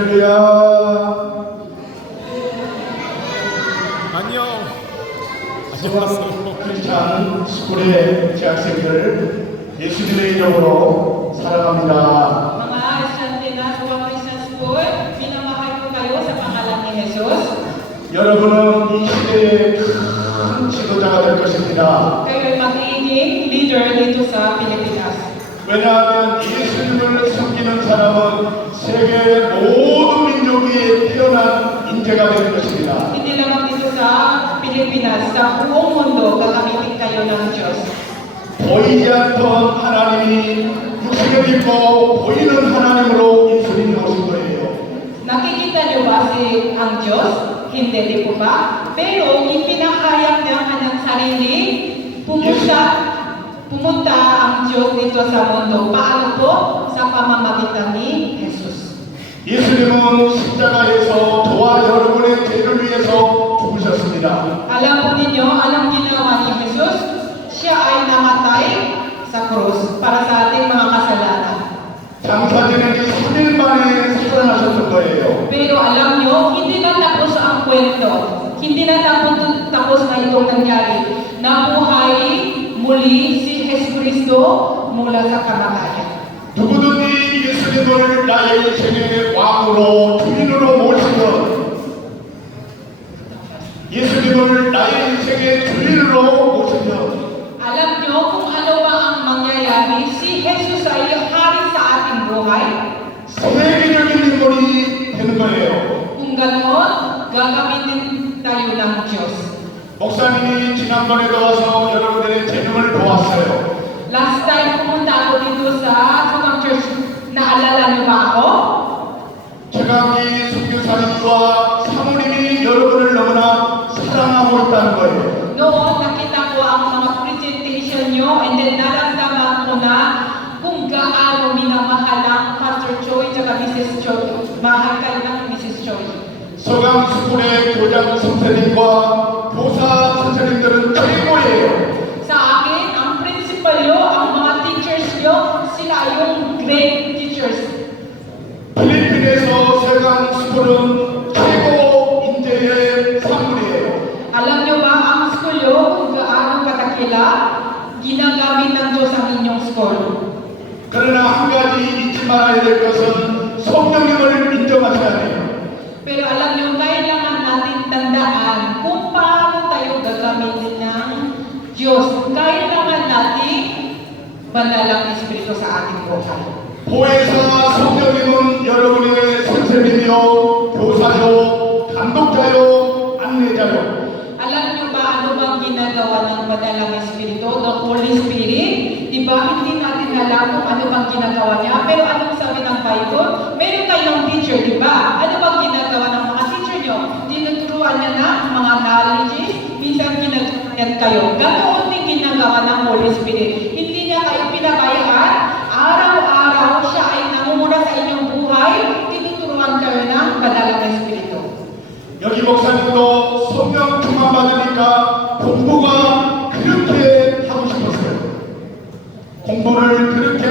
할렐루야. 안녕. 성원 크리스찬 스쿨의 재학생들 예수님의 이름으로 사랑합니다. Mga estudyante na sa Juan Christian School, minamahal ko kayo sa pangalan ni Jesus. 여러분은 이 시대의 큰 지도자가 될 것입니다. Kayo'y magiging leader dito sa Pilipinas. 왜냐하면 예수님을 섬기는 사람은 세계 모든 민족이 태어난 인재가 될 것입니다. Hindi lang dito sa Pilipinas, sa buong mundo, gagamitin kayo ng Diyos. 보이지 않던 하나님이 육신을 입고 보이는 하나님으로 예수님이 오신 거예요. Nakikita niyo ba ang Diyos? Hindi, di po ba? Pero ipinakayag niya ang kanyang sarili, pumunta ang Diyos dito sa mundo. Paano po? Sa pamamagitan ni Jesus. 예수님은 십자가에서 저와 여러분의 죄를 위해서 죽으셨습니다. Alam po ninyo, anong ginawa ni Jesus? Siya ay namatay sa krus para sa ating mga kasalanan. 장사되는 게 3일 만에 살아나셨던 거예요. Pero alam nyo, hindi na tapos ang kwento. Hindi na tapos na itong nangyari. Nabuhay muli si Jesucristo mula sa kamatayan. 누구든지 예수님을 나의 인생의 왕으로 주인으로 모시면 예수님을 나의 인생의 주인으로 모시면 Alam nyo kung ano ba ang mangyayari? Si Jesus ay hari sa ating buhay. 세계적인 인물이 되는 거예요. Kung ganoon, gagamitin tayo ng Diyos. 목사님이 지난번에도 와서 여러분들의 재능을 보았어요. Last time pumunta ako dito sa Sumang Church, naalala niyo ba ako? 최강기 선교사님과 사모님이 여러분을 너무나 사랑하고 있다는 거예요. Noon, nakita ko ang mga presentation niyo and then naramdaman ko na kung gaano minamahal ang Pastor Choi at Mrs. Choi. Mahal kayo ng Mrs. Choi. 서강스쿨의 교장 선생님과 교사 선생님들은 최고예요. Sa akin, ang principal niyo, ang mga teachers niyo, sila yung great teachers. 필리핀에서 서강스쿨은 최고 인재의 산물이에요. Alam niyo ba ang school niyo kung gaano katakila? Ginagamit ng Diyos ang inyong school. 그러나 한 가지 잊지 말아야 될 것은 성령님을 인정하셔야 돼요. Pero alam niyo, kailangan natin tandaan kung paano tayo gagamitin ng Diyos. Kailangan natin banalang Espiritu sa ating buhay. 보혜사 성령님은 여러분의 선생님이요, 교사요, 감독자요, 안내자요. Alam niyo ba ano bang ginagawa ng banalang Espiritu, the Holy Spirit? Diba, hindi natin alam kung ano bang ginagawa niya. Pero anong sabi ng Bible? Meron kayong teacher, diba? Ano bang ginagawa ng mga teacher niyo? Tinuturuan niya na mga knowledges, minsan ginagawa kayo. Ganoon din ginagawa ng Holy Spirit. Hindi niya kayo pinabayaan. Araw-araw siya ay namumula sa inyong buhay. Tinuturuan kayo ng banalang Espiritu. 여기 목사님도 성령 충만 받으니까 공부가 그렇게 하고 싶었어요. 공부를 그렇게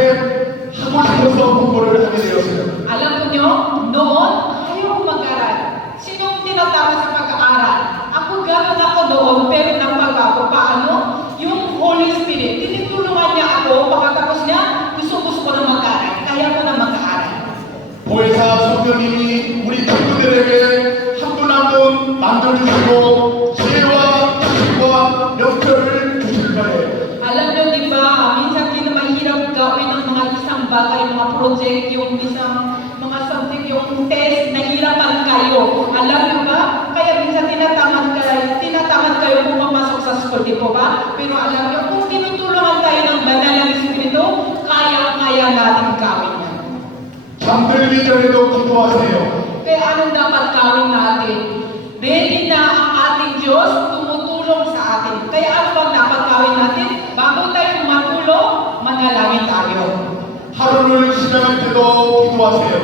하고 싶어서 공부를 하게 되었어요. Alam ko nyo, noon, ayaw ko mag-aral. Sinong tinatama sa pag-aaral? Ako gano'n ako noon, pero napabago. Paano? Yung Holy Spirit, tinutulungan niya ako, pagkatapos niya, gusto ko na mag-aaral. Kaya ko na mag-aaral. 보혜사 성령님이 우리 친구들에게 한 분 한 분 만들어주시고 지혜와 지식과 명철을 주실 거예요. Alam nyo, di ba, minsan din na mahirap gawin ang mga isang bagay, mga project, yung isang mga subject, yung test, nahirapan kayo. Alam nyo ba? Kaya minsan tinatamad kayo pumapasok sa school, di po ba? Pero alam nyo, kung tinutulungan tayo ng banal na Espiritu, kaya natin gawin yan. 잠들기 전에도 기도하세요. Kaya anong dapat gawin natin? Ready na ang ating Diyos tumutulong sa atin. Kaya ano bang dapat gawin natin? Bago tayo matulong, manalangin tayo. 하루를 시작할 때도 기도하세요.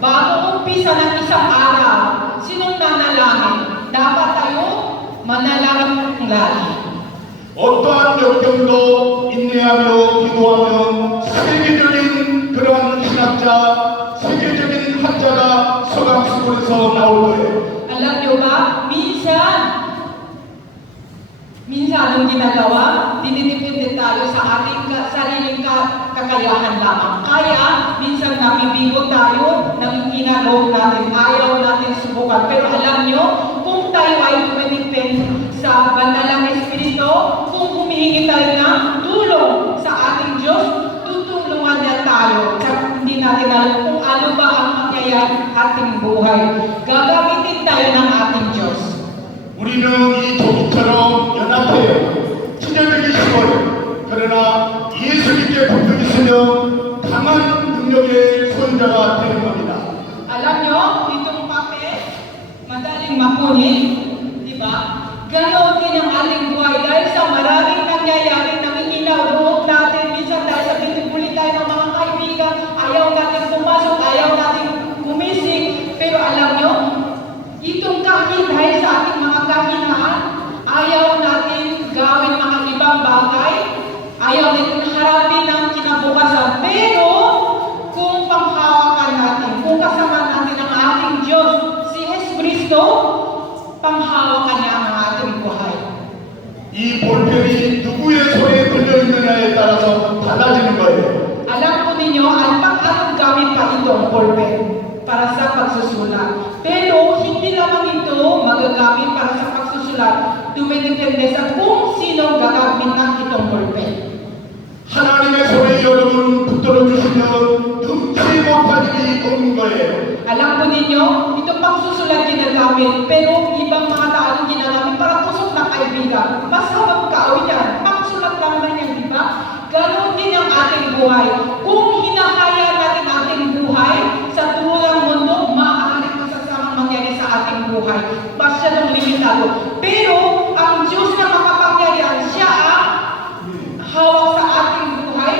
Bago umpisa ng isang araw, sinong nanalangin? Dapat tayo manalangin lagi. 어떠한 역경도 인내하며 기도하면 세계적인 그러한 신학자, 세계적인 기자가 서강수군에서 나올 거예요. Alam nyo ba, minsan anong ginagawa? Dinidepende tayo sa ating sariling kakayahan lamang. Kaya, minsan nabibigo tayo, nanginginagaw natin, ayaw natin subukan. Pero alam nyo, kung tayo ay dumidepend sa Banal na Espiritu, kung humihingi tayo ng tulong sa ating Diyos, tutulungan niya tayo. At hindi natin alam kung ano ba ang mangyayari ating buhay. Gagamitin tayo ng ating Diyos. 우리는 이 조기처럼 연합해요. 기적이 쉬워요. 그러나 예수님께 붙들고 있으면 강한 능력의 소유자가 되는 겁니다. Alam nyo, itong papel, madaling makunin, di ba? Ganon din ang ating buhay dahil sa maraming nangyayari, nangingilaw loob natin, minsan dahil sa pinipuli tayo ng mga kaibigan, ayaw natin pumasok, ayaw natin gumising. Pero alam nyo, itong dahil sa ating mga kahinaan, ayaw natin gawin mga ibang bagay, ayaw natin harapin ang kinabukasan. Pero, kung panghawakan natin, kung kasama natin ang ating Diyos, si Jesus Cristo, panghawakan niya ang ating buhay. 이 볼펜이 누구의 손에 들려있느냐에 따라서 달라지는 거예요. Alam po ninyo, anong gamit pa itong pulpen para sa pagsusulat. Pero hindi lamang ito magagamit para sa pagsusulat. Dumidepende sa kung sino gagamit ng itong pulpen. 하나님의 손에 여러분 붙들어 주시면 능치 못한 일이 없는 거예요. Alam po ninyo, ito pagsusulat ginagamit, pero ibang mga tao ginagamit para kusok ng kaibigan. Mas habang kaawin yan, pagsulat lang na yan, di ba? Ganon din ang ating buhay. Kung hinahaya natin ating buhay sa turulang mundo, maaaring masasamang mangyari sa ating buhay. Masyadong limitado. Pero, ang Diyos na makapangyarihan, siya ang hawak sa ating buhay,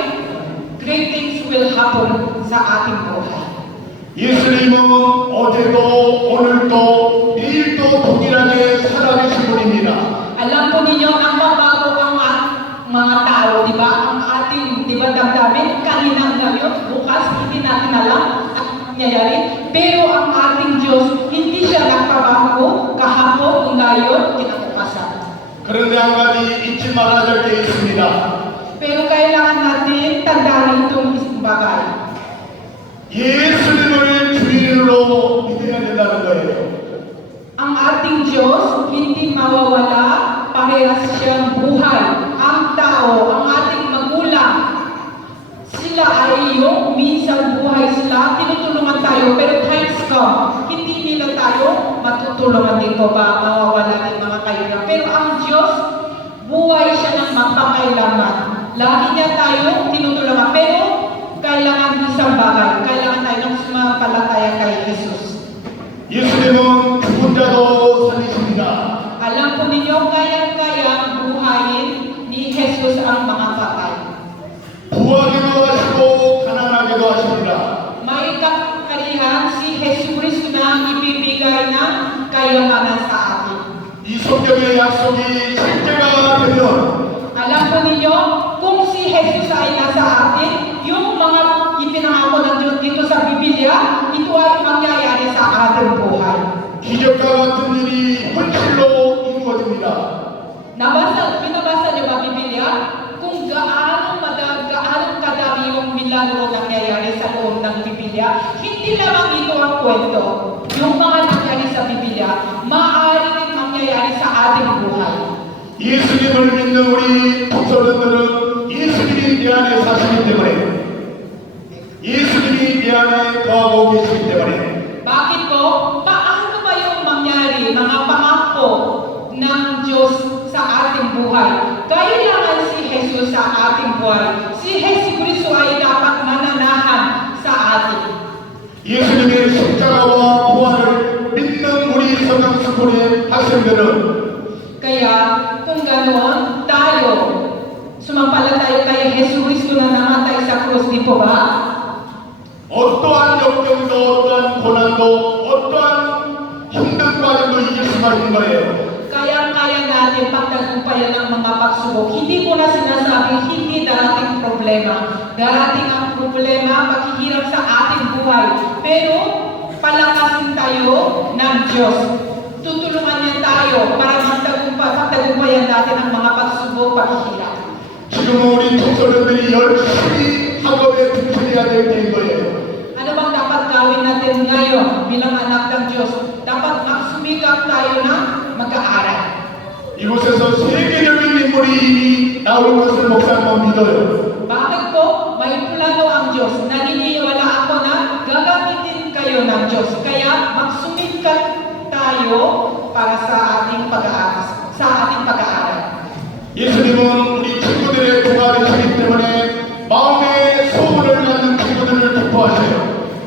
great things will happen sa ating buhay. 예수님은 어제도 오늘도 내일도 동일하게 살아계신 분입니다. Alam po ninyo, ang mabago ang mga tao, di ba? Ang ating, di ba, damdamin, kanina ngayon, bukas, hindi natin alam ang nangyayari. Pero ang ating Diyos, hindi siya nagpabago kahapon, ngayon, kinabukasan. 그런데 한 가지 잊지 말아야 될 게 있습니다. Pero kailangan natin tandaan itong isang bagay. 예수님을 주인으로 믿어야 된다는 거예요. Ang ating Diyos, hindi mawawala, parehas siyang buhay. Ang tao, ang ating magulang, sila ay yung minsan buhay sila, tinutulungan tayo, pero times come, hindi nila tayo matutulungan din ko ba, mawawala din mga kaibigan. Pero ang Diyos, buhay siya ng magpakailanman. Lagi niya tayo tinutulungan, pero kailangan isang bagay, kailangan tayo ng sumampalataya kay Jesus. 예수님은 죽은 자도 살리십니다. Alam po ninyo, kayang-kayang buhayin ni Jesus ang mga patay. 부하기도 하시고 가난하게도 하십니다. May kakarihan si Jesus Cristo na ibibigay ng kayamanan sa atin. 이 성경의 약속이 실제가 되면 Alam po ninyo, kung si Jesus ay nasa atin, yung mga ipinangako ng Diyos dito sa Biblia, ito ay mangyayari sa ating buhay. 기적과 같은 일이 현실로 이루어집니다. Binabasa niyo ba Biblia? Kung gaano kadami yung milagro nangyayari sa loob ng Biblia, hindi lamang ito ang kwento. Yung mga nangyayari sa Biblia, maaari rin mangyayari sa ating buhay. 예수님을 믿는 우리 독서자들은 예수님이 내 안에 사시기 때문에 예수님이 내 안에 거하고 계시기 때문에 Bakit po? Paano ba yung mangyari, mga pangako ng Diyos sa ating buhay? Kailangan si Jesus sa ating buhay. Si Jesus Cristo ay dapat mananahan sa atin. 예수님의 십자가와 부활을 믿는 우리 성경스쿨의 학생들은 Kaya, kung ganoon, tayo, sumampalataya kay Jesus Cristo na namatay sa krus, di po ba? 어떠한 역경도 어떠한 고난도 어떠한 힘든 과정도 이길 수가 있는 거예요. Kaya-kaya natin pagtagumpayan ng mga pagsubok. Hindi ko na sinasabing hindi darating problema. Darating ang problema, paghihirap sa ating buhay. Pero, palakasin tayo ng Diyos. Tutulungan niya tayo para magtagumpayan natin ang mga pagsubok, paghihirap. 지금 우리 청소년들이 열심히 학업에 충실해야 될 때인 거예요. Ano bang dapat gawin natin ngayon bilang anak ng Diyos? Dapat magsumikap tayo na mag-aaral. 이곳에서 세계적인 인물이 이미 나올 것을 목사님은 믿어요. Bakit po? May plano ang Diyos. Naniniwala ako na gagamitin kayo ng Diyos. Kaya magsumikap tayo para sa ating pag-aaral. 예수님은 우리 친구들의 동아리시기 때문에 마음의 소원을 갖는 친구들을 기뻐하세요.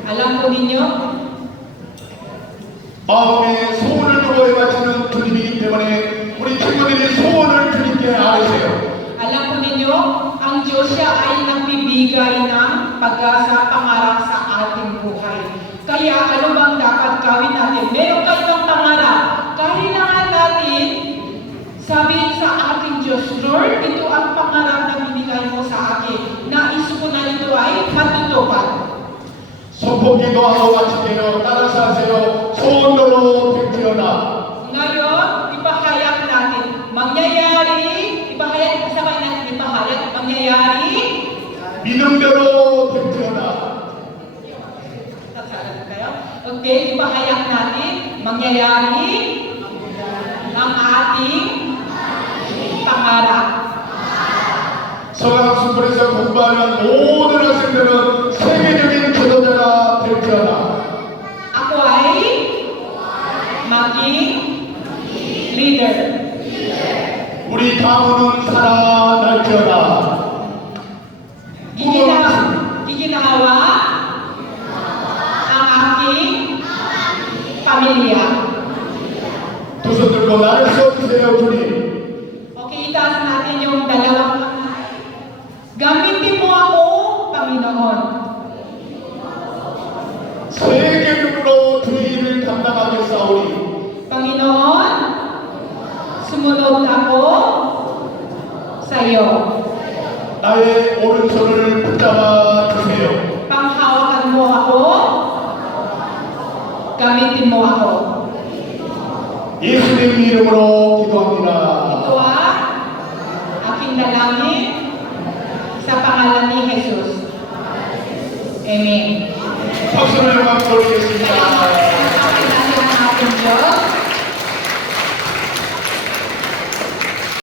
Alam po ninyo, 마음의 소원을 누구에 바치는 주님이기 때문에 우리 친구들이 소원을 주님께 아뢰세요. alam po ninyo, ang Diyos siya ay nagbibigay ng pag-asa, pangarap sa ating buhay. Kaya ano bang dapat gawin natin? Meron kayong pangarap. Kailangan natin sabihin sa ating Diyos, Lord, ito ang pangarap na binigay mo sa akin. Nais ko na ito ay matutupad. 선포기도하고 마치게요. 따라서 하세요. 소원으로 백지어다. Ngayon, ipahayag natin. Sabay natin ipahayag. Mangyayari. 믿음대로 백지어다. Tatsalan kayo. Okay, ipahayag natin. Mangyayari ang ating pangarap. 서강수풀에서 공부하는 모든 학생들은 세계적인 지도자가 될지어다. Ako ay maging leader. 우리 가문은 살아날지어다. Giginawa ang aking pamilya. 두 손 들고 나를 써주세요, 주님. Okay, itaas natin yung dalawang kamay. Gamitin mo ako, Panginoon. 세계적으로 주의 일을 감당하겠사오니 Panginoon, sumunod ako sa iyo. 나의 오른손을 붙잡아 주세요. Panghawakan mo ako, gamitin mo ako. 예수님 이름으로 기도합니다. Ito aking dalangin sa pangalan ni Jesus. Amen. 박수를 영광 돌리겠습니다.